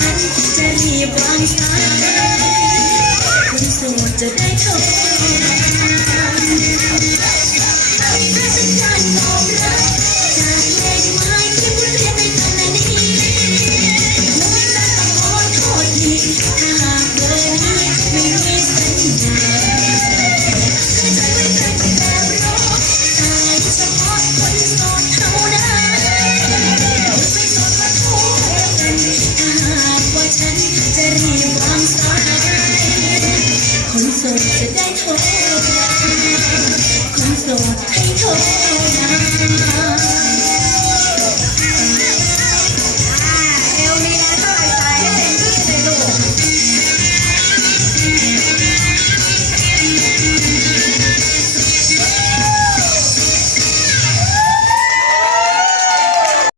ฉันจะรีบวางสายคนโสดจะได้เข้าจากเล็กไมที่บุญเรียนในตอนนี้ไม่ต้องขอโทษที 色的呆头鸭，红色的黑头。